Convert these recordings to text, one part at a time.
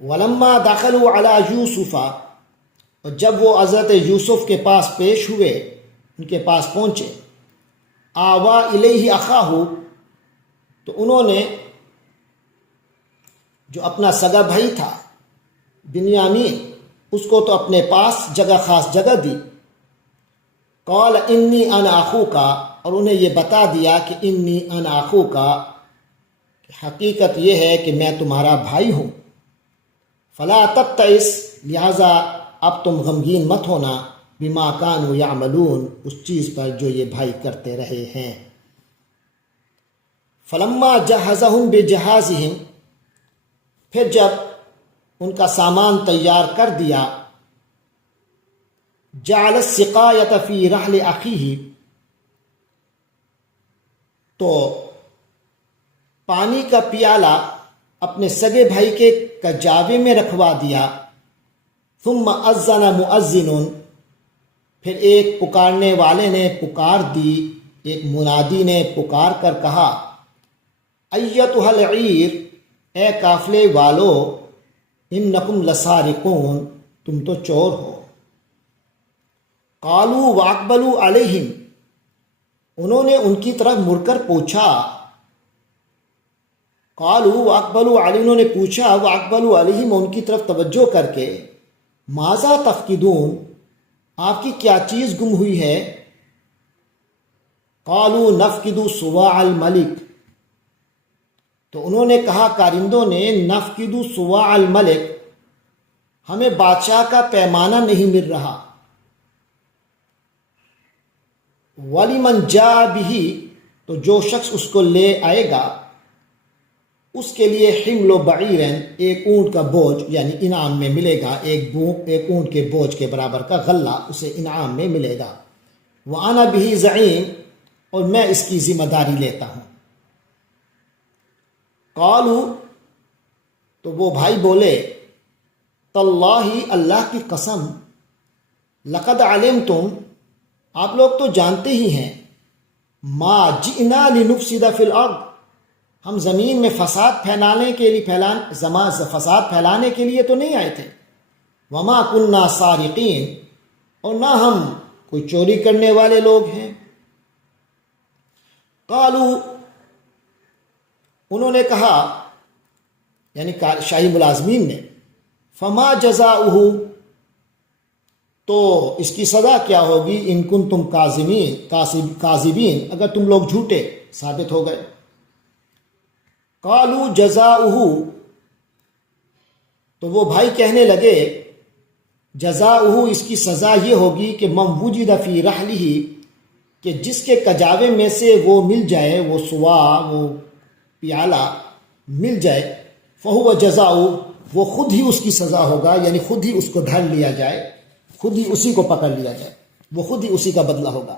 ولما دخلوا علی یوسف، اور جب وہ حضرت یوسف کے پاس پیش ہوئے، ان کے پاس پہنچے، آوا الیہ اخاہ، تو انہوں نے جو اپنا سگا بھائی تھا بنیامین، اس کو تو اپنے پاس جگہ، خاص جگہ دی. قال انی انا اخوک، اور انہیں یہ بتا دیا کہ انی انا اخوک، حقیقت یہ ہے کہ میں تمہارا بھائی ہوں. فلا تبتئس، لہذا اب تم غمگین مت ہونا، بما کانوا یعملون، اس چیز پر جو یہ بھائی کرتے رہے ہیں. فلما جہزہم بجہازہم، پھر جب ان کا سامان تیار کر دیا، جعل السقایۃ فی رحل اخیہ، تو پانی کا پیالہ اپنے سگے بھائی کے کجاوے میں رکھوا دیا. ثم اذن مؤذن، پھر ایک پکارنے والے نے پکار دی، ایک منادی نے پکار کر کہا، ایتھا العیر، اے قافلے والو، انکم لسارقون، تم تو چور ہو. قالوا واقبلوا علیہم، انہوں نے ان کی طرف مڑ کر پوچھا. قالوا واقبلوا علیہم، انہوں نے پوچھا، واقبلوا علیہم، ان کی طرف توجہ کر کے، ماذا تفقدون، آپ کی کیا چیز گم ہوئی ہے. قالوا نفقد صواع الملک، تو انہوں نے کہا، کارندوں نے، نفقد صواع الملک، ہمیں بادشاہ کا پیمانہ نہیں مل رہا. وَلِمَنْ جَاءَ بِهِ، تو جو شخص اس کو لے آئے گا، اس کے لیے حمل و بعیرن، ایک اونٹ کا بوجھ، یعنی انعام میں ملے گا، ایک اونٹ کے بوجھ کے برابر کا غلہ اسے انعام میں ملے گا. وَأَنَا بِهِ زَعِيمٌ، اور میں اس کی ذمہ داری لیتا ہوں. قالوا، تو وہ بھائی بولے، تاللہ، اللہ کی قسم، لقد علمتم، آپ لوگ تو جانتے ہی ہیں، ما جئنا لنفسد فی الارض، ہم زمین میں فساد پھیلانے کے لیے تو نہیں آئے تھے. وما کننا سارقین، اور نہ ہم کوئی چوری کرنے والے لوگ ہیں. قالوا، انہوں نے کہا، یعنی شاہی ملازمین نے، فما جزاؤہ، تو اس کی سزا کیا ہوگی، ان کنتم کاذبین، اگر تم لوگ جھوٹے ثابت ہو گئے. قالوا جزاؤہ، تو وہ بھائی کہنے لگے، جزاؤہ، اس کی سزا یہ ہوگی کہ من وجد فی رحلہ، کہ جس کے کجاوے میں سے وہ مل جائے، وہ صواع، وہ پیالہ مل جائے، فہو جزاؤہ، وہ خود ہی اس کی سزا ہوگا، یعنی خود ہی اس کو دھر لیا جائے، خود ہی اسی کو پکڑ لیا جائے، وہ خود ہی اسی کا بدلہ ہوگا.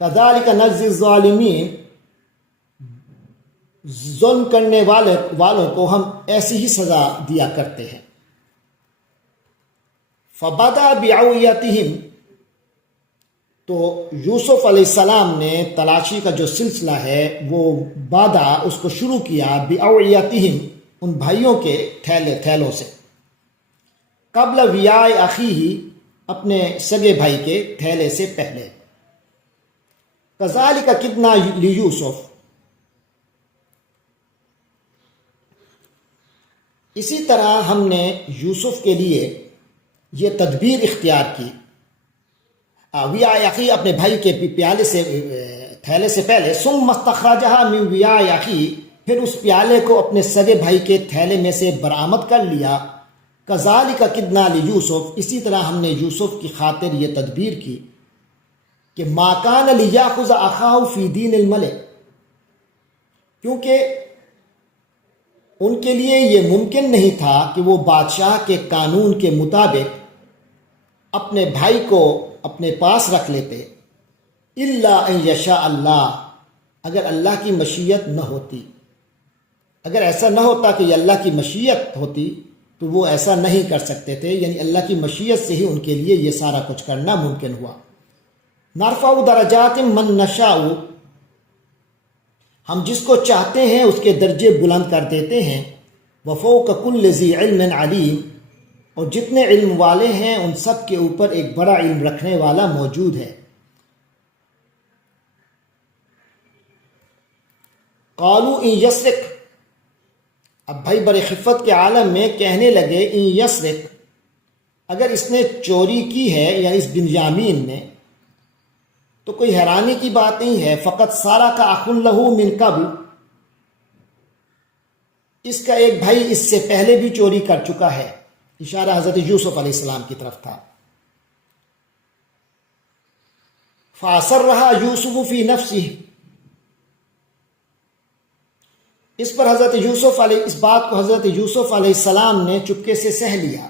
کذالک نجزی الظالمین، ظلم کرنے والوں کو ہم ایسی ہی سزا دیا کرتے ہیں. فبدا باوعیتہم، تو یوسف علیہ السلام نے تلاشی کا جو سلسلہ ہے وہ بادا، اس کو شروع کیا، باوعیتہم، ان بھائیوں کے تھیلوں سے، قبل ویاء اخیہ، اپنے سگے بھائی کے تھیلے سے پہلے. کذالک کدنا لیوسف، اسی طرح ہم نے یوسف کے لیے یہ تدبیر اختیار کی. ویاء اخی، اپنے بھائی کے پیالے سے، تھیلے سے پہلے، ثم استخرجها من ویاء اخی، پھر اس پیالے کو اپنے سگے بھائی کے تھیلے میں سے برآمد کر لیا. کذالک کدنا لیوسف، اسی طرح ہم نے یوسف کی خاطر یہ تدبیر کی کہ ما کان لیاخذ اخاہ فی دین الملک، کیونکہ ان کے لیے یہ ممکن نہیں تھا کہ وہ بادشاہ کے قانون کے مطابق اپنے بھائی کو اپنے پاس رکھ لیتے، الا ان یشاء اللہ، اگر اللہ کی مشیت نہ ہوتی. اگر ایسا نہ ہوتا کہ یہ اللہ کی مشیت ہوتی تو وہ ایسا نہیں کر سکتے تھے، یعنی اللہ کی مشیت سے ہی ان کے لیے یہ سارا کچھ کرنا ممکن ہوا. نرفع درجات من نشاء، ہم جس کو چاہتے ہیں اس کے درجے بلند کر دیتے ہیں. وفوق کل ذی علم علیم، اور جتنے علم والے ہیں ان سب کے اوپر ایک بڑا علم رکھنے والا موجود ہے۔ قالوا ان یسرق، اب بھائی بڑے خفت کے عالم میں کہنے لگے ان یسرق، اگر اس نے چوری کی ہے یعنی اس بنیامین نے، تو کوئی حیرانی کی بات نہیں ہے، فقط سارق اخ لہ من قبل، اس کا ایک بھائی اس سے پہلے بھی چوری کر چکا ہے، اشارہ حضرت یوسف علیہ السلام کی طرف تھا۔ فَأَسَرَّهَا يُوسُفُ فِي نَفْسِهِ، اس پر اس بات کو حضرت یوسف علیہ السلام نے چپکے سے سہ لیا،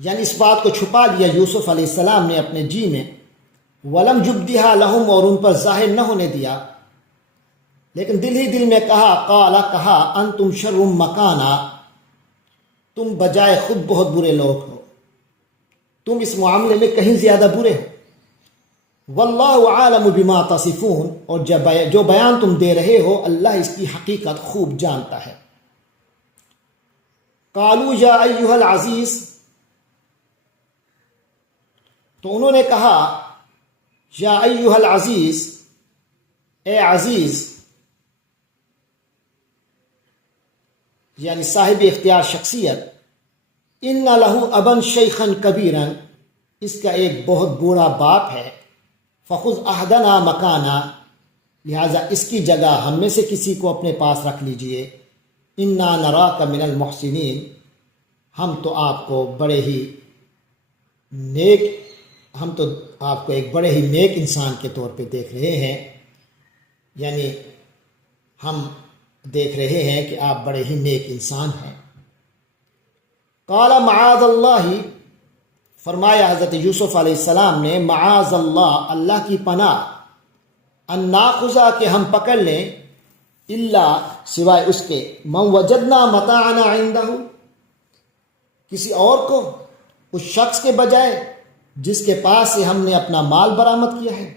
یعنی اس بات کو چھپا لیا یوسف علیہ السلام نے اپنے جی میں، وَلَمْ يُبْدِهَا لَهُمْ، اور ان پر ظاہر نہ ہونے دیا، لیکن دل ہی دل میں کہا، کہا انتم شر مکانا، تم بجائے خود بہت برے لوگ ہو، تم اس معاملے میں کہیں زیادہ برے ہو، واللہ عالم بما تصفون، اور جو بیان تم دے رہے ہو اللہ اس کی حقیقت خوب جانتا ہے۔ قالوا یا ایھا العزیز، تو انہوں نے کہا یا ایھا العزیز، اے عزیز، یعنی صاحب اختیار شخصیت، ان لہ ابا شیخا کبیرا، اس کا ایک بہت بوڑھا باپ ہے، فخذ احدنا مکانا، لہذا اس کی جگہ ہم میں سے کسی کو اپنے پاس رکھ لیجئے، انا نراک من المحسنین، ہم تو آپ کو ایک بڑے ہی نیک انسان کے طور پہ دیکھ رہے ہیں، یعنی ہم دیکھ رہے ہیں کہ آپ بڑے ہی نیک انسان ہیں۔ قال معاذ اللہ، فرمایا حضرت یوسف علیہ السلام نے، معاذ اللہ، اللہ کی پناہ، ان ناخذ، کہ ہم پکڑ لیں، الا، سوائے اس کے، من وجدنا متاعنا عنده، کسی اور کو، اس شخص کے بجائے جس کے پاس سے ہم نے اپنا مال برآمد کیا ہے۔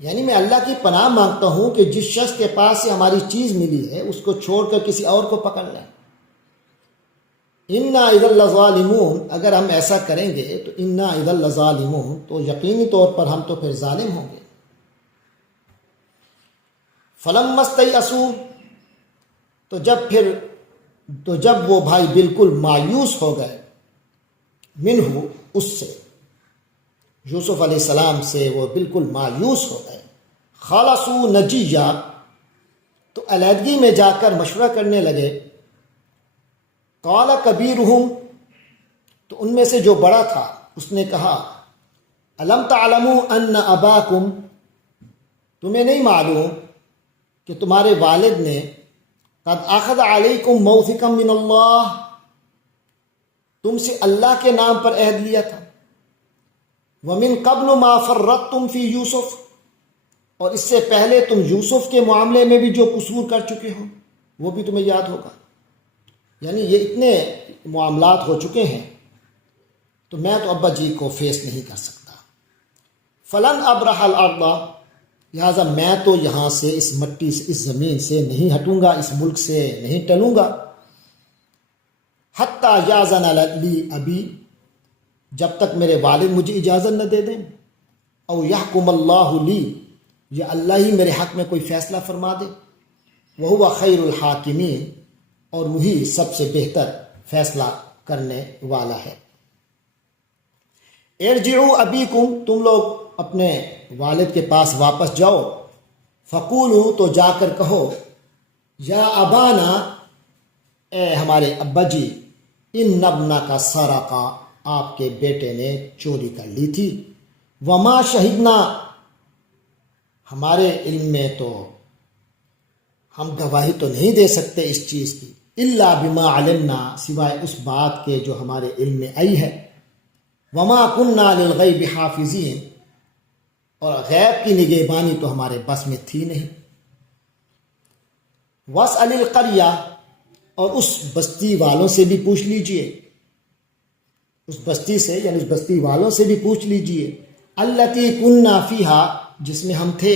یعنی میں اللہ کی پناہ مانگتا ہوں کہ جس شخص کے پاس سے ہماری چیز ملی ہے اس کو چھوڑ کر کسی اور کو پکڑ لیں۔ انا اذا لظالمون، اگر ہم ایسا کریں گے تو انا اذا لظالمون، تو یقینی طور پر ہم تو پھر ظالم ہوں گے۔ فلما استيئسوا، تو جب وہ بھائی بالکل مایوس ہو گئے، منہ، اس سے، یوسف علیہ السلام سے وہ بالکل مایوس ہو گئے، خلصوا نجیہ، تو علیحدگی میں جا کر مشورہ کرنے لگے، قال کبیرہم، تو ان میں سے جو بڑا تھا اس نے کہا، الم تعلموا ان اباکم، تمہیں نہیں معلوم کہ تمہارے والد نے قد اخذ علیکم موثقا من اللہ، تم سے اللہ کے نام پر عہد لیا تھا، ومن قبل ما فرطتم فی یوسف، اور اس سے پہلے تم یوسف کے معاملے میں بھی جو قصور کر چکے ہو وہ بھی تمہیں یاد ہوگا، یعنی یہ اتنے معاملات ہو چکے ہیں تو میں تو ابا جی کو فیس نہیں کر سکتا۔ فلن ابرح الارض، لہٰذا میں تو یہاں سے، اس مٹی سے، اس زمین سے نہیں ہٹوں گا، اس ملک سے نہیں ٹلوں گا، حتی یاذن لی ابی، جب تک میرے والد مجھے اجازت نہ دے دیں، او یحکم اللہ لی، یا اللہ ہی میرے حق میں کوئی فیصلہ فرما دے، وہو خیر الحاکمین، اور وہی سب سے بہتر فیصلہ کرنے والا ہے۔ ارجعوا ابیکم، تم لوگ اپنے والد کے پاس واپس جاؤ، فقولوا، تو جا کر کہو، یا ابانا، اے ہمارے ابا جی، ان ابنک سرق، آپ کے بیٹے نے چوری کر لی تھی، وما شہدنا، ہمارے علم میں تو ہم گواہی تو نہیں دے سکتے اس چیز کی، الا بما علمنا، سوائے اس بات کے جو ہمارے علم میں آئی ہے، وما کننا للغیب حافظین، اور غیب کی نگہبانی تو ہمارے بس میں تھی نہیں۔ واسأل القریہ، اور اس بستی والوں سے بھی پوچھ لیجئے، اس بستی سے یعنی اس بستی والوں سے بھی پوچھ لیجئے، التی کننا فیہا، جس میں ہم تھے،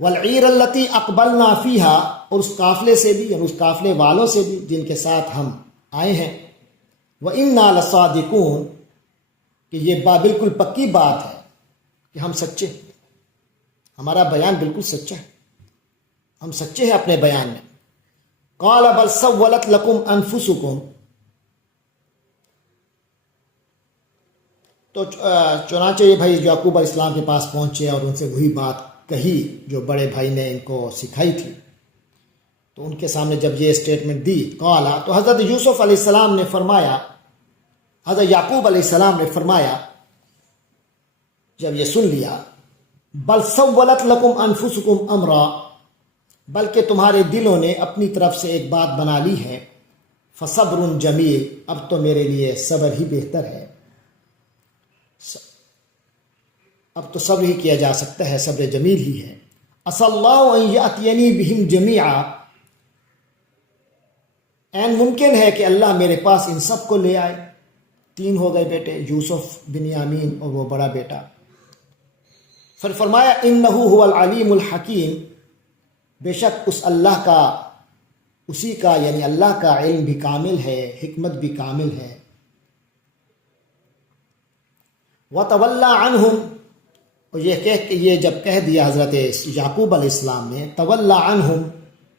والعیر التی اقبلنا فیہا، اور اس قافلے سے بھی، یعنی اس قافلے والوں سے بھی جن کے ساتھ ہم آئے ہیں، وَإِنَّا لَصَادِقُونَ، کہ یہ بالکل پکی بات ہے کہ ہم سچے ہیں، ہمارا بیان بالکل سچا ہے، ہم سچے ہیں اپنے بیان میں۔ قال بل سولت لکم انفسکم، تو چنانچہ یہ بھائی یعقوب علیہ السلام کے پاس پہنچے اور ان سے وہی بات کہی جو بڑے بھائی نے ان کو سکھائی تھی۔ تو ان کے سامنے جب یہ اسٹیٹمنٹ دی، قالا، تو حضرت یوسف علیہ السلام نے فرمایا، حضرت یعقوب علیہ السلام نے فرمایا جب یہ سن لیا، بل سولت لکم انفسکم امرا، بلکہ تمہارے دلوں نے اپنی طرف سے ایک بات بنا لی ہے، فصبر جمیل، اب تو میرے لیے صبر ہی بہتر ہے، اب تو صبر ہی کیا جا سکتا ہے، صبر جمیل ہی ہے۔ عسى اللہ ان یأتینی بہم جمیعا، این ممکن ہے کہ اللہ میرے پاس ان سب کو لے آئے۔ 3 ہو گئے بیٹے، یوسف، بنیامین اور وہ بڑا بیٹا۔ پھر فرمایا انہ هو العلیم الحکیم، بے شک اس اللہ کا، اسی کا یعنی اللہ کا علم بھی کامل ہے، حکمت بھی کامل ہے۔ وَتَوَلَّى عَنْهُمْ، اور یہ جب کہہ دیا حضرت یعقوب علیہ السلام نے، تَوَلَّى عَنْهُمْ،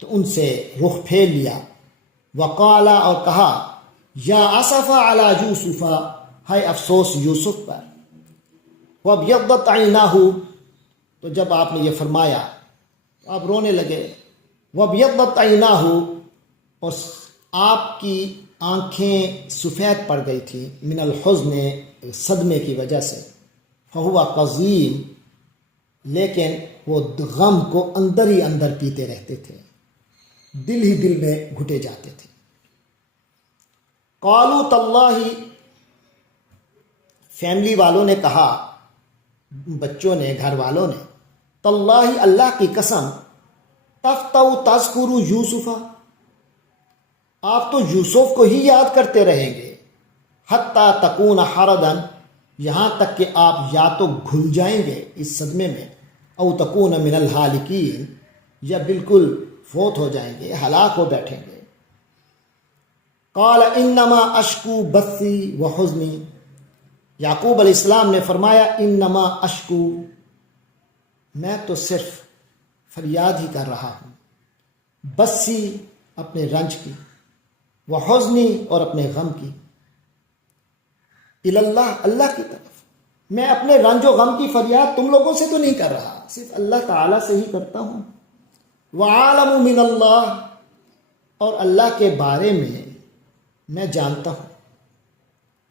تو ان سے رخ پھیر لیا، وَقَالَ، اور کہا، یا اسفا علی یوسف، ہے افسوس یوسف پر، وَابْيَضَّتْ عَيْنَاهُ، تو جب آپ نے یہ فرمایا آپ رونے لگے، وَابْيَضَّتْ عَيْنَاهُ، اور آپ کی آنکھیں سفید پڑ گئی تھیں، من الحزن، صدمے کی وجہ سے، فہو قزیم، لیکن وہ غم کو اندر ہی اندر پیتے رہتے تھے، دل ہی دل میں گھٹے جاتے تھے۔ قالوا تاللہ، فیملی والوں نے کہا، بچوں نے، گھر والوں نے، تاللہ، اللہ کی قسم، تفتو تذکر یوسف، آپ تو یوسف کو ہی یاد کرتے رہیں گے، حتی تکون حردا، یہاں تک کہ آپ یا تو گھل جائیں گے اس صدمے میں، او تکون من الہالکین، یا بالکل فوت ہو جائیں گے، ہلاک ہو بیٹھیں گے۔ قال انما اشکو بثی وحزنی، یعقوب علیہ السلام نے فرمایا، انما اشکو، میں تو صرف فریاد ہی کر رہا ہوں، بثی، اپنے رنج کی، وحزنی، اور اپنے غم کی، اللہ، اللہ کی طرف، میں اپنے رنج و غم کی فریاد تم لوگوں سے تو نہیں کر رہا، صرف اللہ تعالیٰ سے ہی کرتا ہوں۔ وَعَالَمُ مِنَ اللَّهِ، اور اللہ کے بارے میں جانتا ہوں،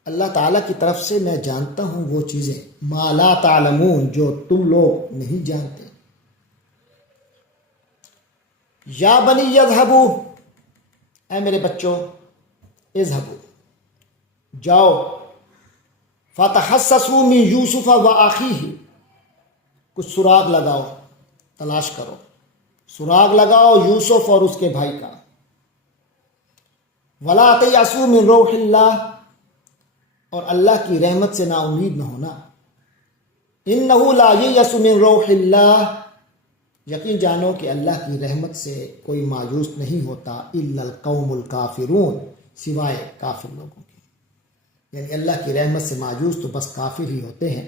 اللہ تعالیٰ کی طرف سے میں جانتا ہوں وہ چیزیں، مَا لَا تَعْلَمُونَ، جو تم لوگ نہیں جانتے۔ یا بنی اذهبوا، اے میرے بچوں، اذهبوا، جاؤ، فتحسسوا من یوسف واخیہ، کچھ سراغ لگاؤ، تلاش کرو، سراغ لگاؤ یوسف اور اس کے بھائی کا۔ ولا تیأسوا من روح اللہ، اور اللہ کی رحمت سے نا امید نہ ہونا۔ انہ لا ییأس من روح اللہ، یقین جانو کہ اللہ کی رحمت سے کوئی مایوس نہیں ہوتا، الا القوم الکافرون، سوائے کافر لوگوں کے، یعنی اللہ کی رحمت سے مایوس تو بس کافر ہی ہوتے ہیں،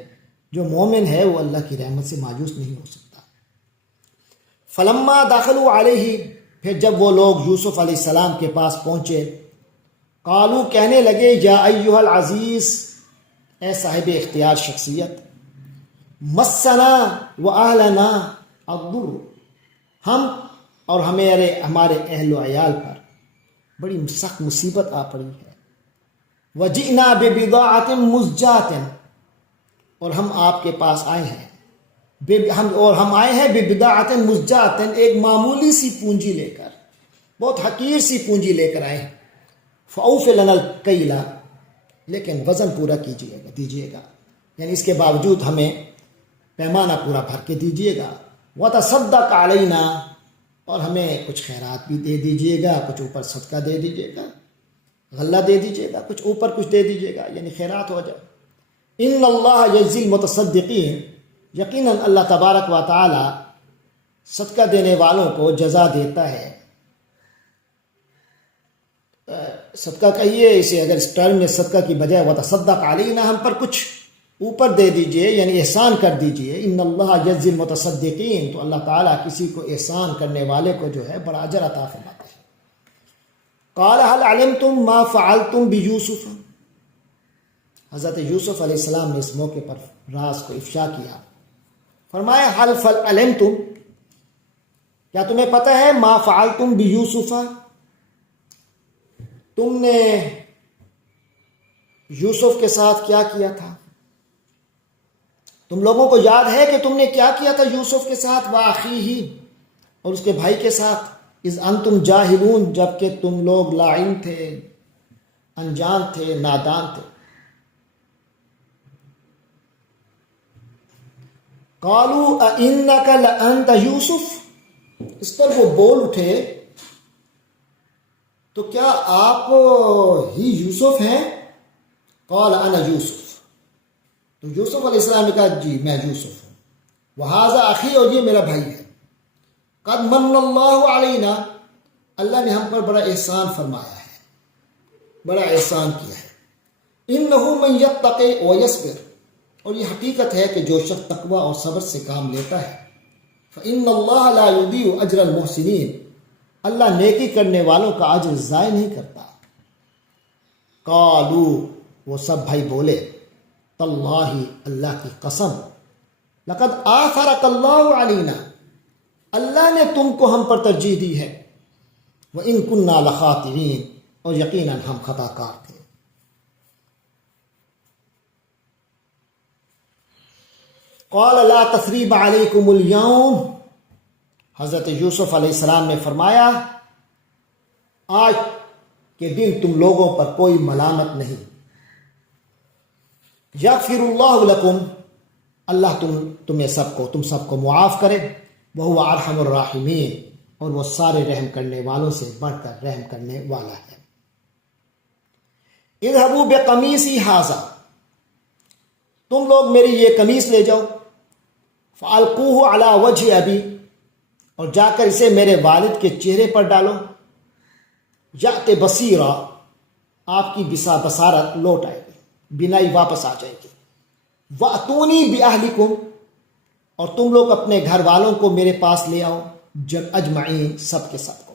جو مومن ہے وہ اللہ کی رحمت سے مایوس نہیں ہو سکتا۔ فلما دخلوا علیہ، پھر جب وہ لوگ یوسف علیہ السلام کے پاس پہنچے، قالو، کہنے لگے، یا ایھا العزیز، اے صاحب اختیار شخصیت، مسنا واہلنا الضر، ہم اور ہمارے اہل و عیال پر بڑی سخت مصیبت آ پڑی ہے۔ وجئنا ببضاعۃ مزجاۃ، اور ہم آپ کے پاس آئے ہیں، ہم آئے ہیں ببضاعۃ مزجاۃ، ایک معمولی سی پونجی لے کر، بہت حقیر سی پونجی لے کر آئے ہیں۔ فأوفِ لنا الکیل، لیکن وزن پورا دیجیے گا، یعنی اس کے باوجود ہمیں پیمانہ پورا بھر کے دیجیے گا۔ وتصدق علینا، اور ہمیں کچھ خیرات بھی دے دیجیے گا، کچھ اوپر صدقہ دے دیجیے گا، غلہ دے دیجیے گا، کچھ اوپر کچھ دے دیجیے گا، یعنی خیرات ہو جائے۔ ان اللہ یجزی المتصدقین، یقیناً اللہ تبارک و تعالی صدقہ دینے والوں کو جزا دیتا ہے. صدقہ کہیے اسے، اگر اس ٹرم میں صدقہ کی بجائے وتصدق علینا، ہم پر کچھ اوپر دے دیجئے، یعنی احسان کر دیجئے. ان اللہ یجزی المتصدقین، تو اللہ تعالیٰ کسی کو احسان کرنے والے کو جو ہے بڑا اجر عطا فرماتے ہیں. قال هل علمتم ما فعلتم بیوسف، حضرت یوسف علیہ السلام نے اس موقع پر راز کو افشا کیا. فرمایا هل علمتم، کیا تمہیں پتہ ہے، ما فعلتم بیوسف، تم نے یوسف کے ساتھ کیا کیا تھا. تم لوگوں کو یاد ہے کہ تم نے کیا کیا تھا یوسف کے ساتھ، واخیہ، اور اس کے بھائی کے ساتھ، اذ انتم جاہلون، جبکہ تم لوگ لا علم تھے، انجان تھے، نادان تھے. قالوا اِنَّكَ لَأَنْتَ یوسف، اس پر وہ بول اٹھے تو کیا آپ ہی یوسف ہیں؟ قال انا یوسف، تو یوسف علیہ السلام نے کہا جی میں یوسف ہوں. وہذا اخی، اور یہ میرا بھائی ہے. قد من اللہ علینا، اللہ نے ہم پر بڑا احسان فرمایا ہے، بڑا احسان کیا ہے. انہ من یتقی ویصبر، اور یہ حقیقت ہے کہ جو شخص تقوی اور صبر سے کام لیتا ہے، فإن اللہ لا یضیع اجر المحسنین، اللہ نیکی کرنے والوں کا اجر ضائع نہیں کرتا. قالو، وہ سب بھائی بولے، تاللہ، اللہ کی قسم، لقد آثرک اللہ علینا، اللہ نے تم کو ہم پر ترجیح دی ہے. وإن كنا لخاطئین، اور یقیناً ہم خطا کار تھے. قال لا تثریب علیکم اليوم، حضرت یوسف علیہ السلام نے فرمایا آج کے دن تم لوگوں پر کوئی ملامت نہیں. یغفر اللہ لکم، اللہ تم سب کو معاف کرے. وہو ارحم الراحمین، اور وہ سارے رحم کرنے والوں سے بڑھ کر رحم کرنے والا ہے. اذهبوا بقمیصی ھذا، تم لوگ میری یہ قمیص لے جاؤ. فالقوہ علی وجہ ابی، اور جا کر اسے میرے والد کے چہرے پر ڈالو. یأت بصیرا، آپ کی بصارت لوٹ آئے گی، بینائی واپس آ جائے گی. وأتونی بأہلکم، اور تم لوگ اپنے گھر والوں کو میرے پاس لے آؤ، جب اجمعین، سب کے سب.